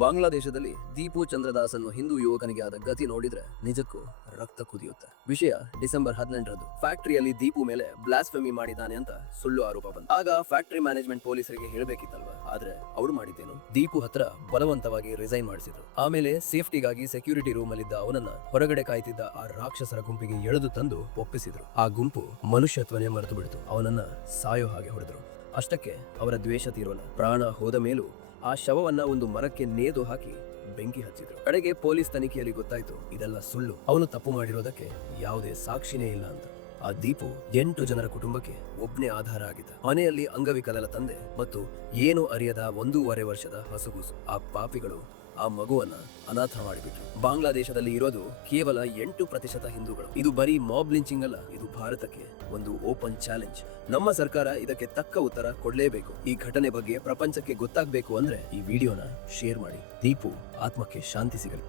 ಬಾಂಗ್ಲಾದೇಶದಲ್ಲಿ ದೀಪು ಚಂದ್ರದಾಸ್ ಹಿಂದೂ ಯುವಕನಿಗೆ ಆದ ಗತಿ ನೋಡಿದ್ರೆ ನಿಜಕ್ಕೂ ರಕ್ತ ಕುದಿಯುತ್ತೆ. ವಿಷಯ ಡಿಸೆಂಬರ್ 18ರಂದು ಫ್ಯಾಕ್ಟರಿಯಲ್ಲಿ ದೀಪು ಮೇಲೆ ಬ್ಲಾಸ್ಫೆಮಿ ಮಾಡಿದ್ದಾನೆ ಅಂತ ಸುಳ್ಳು ಆರೋಪ ಬಂತು. ಆಗ ಫ್ಯಾಕ್ಟರಿ ಮ್ಯಾನೇಜ್ಮೆಂಟ್ ಪೊಲೀಸರಿಗೆ ಹೇಳಬೇಕಿತ್ತಲ್ವಾ, ಆದ್ರೆ ಅವ್ರು ಮಾಡಿದ್ದೇನು, ದೀಪು ಹತ್ರ ಬಲವಂತವಾಗಿ ರಿಸೈನ್ ಮಾಡಿಸಿದ್ರು. ಆಮೇಲೆ ಸೇಫ್ಟಿಗಾಗಿ ಸೆಕ್ಯೂರಿಟಿ ರೂಮ್ ಅಲ್ಲಿದ್ದ ಅವನನ್ನ ಹೊರಗಡೆ ಕಾಯ್ತಿದ್ದ ಆ ರಾಕ್ಷಸರ ಗುಂಪಿಗೆ ಎಳೆದು ತಂದು ಒಪ್ಪಿಸಿದ್ರು. ಆ ಗುಂಪು ಮನುಷ್ಯತ್ವನೇ ಮರೆತು ಬಿಡ್ತು. ಅವನನ್ನ ಸಾಯೋ ಹಾಗೆ ಹೊಡೆದ್ರು. ಅಷ್ಟಕ್ಕೆ ಅವರ ದ್ವೇಷ ತೀರೋಲ್ಲ. ಪ್ರಾಣ ಹೋದ ಮೇಲೂ ಆ ಶವವನ್ನ ಒಂದು ಮರಕ್ಕೆ ನೇದು ಹಾಕಿ ಬೆಂಕಿ ಹಚ್ಚಿದ್ರು. ಕಡೆಗೆ ಪೊಲೀಸ್ ತನಿಖೆಯಲ್ಲಿ ಗೊತ್ತಾಯ್ತು ಇದೆಲ್ಲ ಸುಳ್ಳು, ಅವನು ತಪ್ಪು ಮಾಡಿರೋದಕ್ಕೆ ಯಾವುದೇ ಸಾಕ್ಷಿನೇ ಇಲ್ಲ ಅಂತ. ಆ ದೀಪು 8 ಜನರ ಕುಟುಂಬಕ್ಕೆ ಒಬ್ನೇ ಆಧಾರ ಆಗಿದ್ದ. ಮನೆಯಲ್ಲಿ ಅಂಗವಿಕಲರ ತಂದೆ ಮತ್ತು ಏನು ಅರಿಯದ 1.5 ವರ್ಷದ ಹಸುಗೂಸು. ಆ ಪಾಪಿಗಳು ಆ ಮಗುವನ್ನ ಅನಾಥ ಮಾಡಿಬಿಟ್ರು. ಬಾಂಗ್ಲಾದೇಶದಲ್ಲಿ ಇರೋದು ಕೇವಲ 8% ಹಿಂದೂಗಳು. ಇದು ಬರೀ ಮಾಬ್ ಲಿಂಚಿಂಗ್ ಅಲ್ಲ, ಇದು ಭಾರತಕ್ಕೆ ಒಂದು ಓಪನ್ ಚಾಲೆಂಜ್. ನಮ್ಮ ಸರ್ಕಾರ ಇದಕ್ಕೆ ತಕ್ಕ ಉತ್ತರ ಕೊಡ್ಲೇಬೇಕು. ಈ ಘಟನೆ ಬಗ್ಗೆ ಪ್ರಪಂಚಕ್ಕೆ ಗೊತ್ತಾಗಬೇಕು ಅಂದ್ರೆ ಈ ವಿಡಿಯೋನ ಶೇರ್ ಮಾಡಿ. ದೀಪು ಆತ್ಮಕ್ಕೆ ಶಾಂತಿ ಸಿಗಲಿ.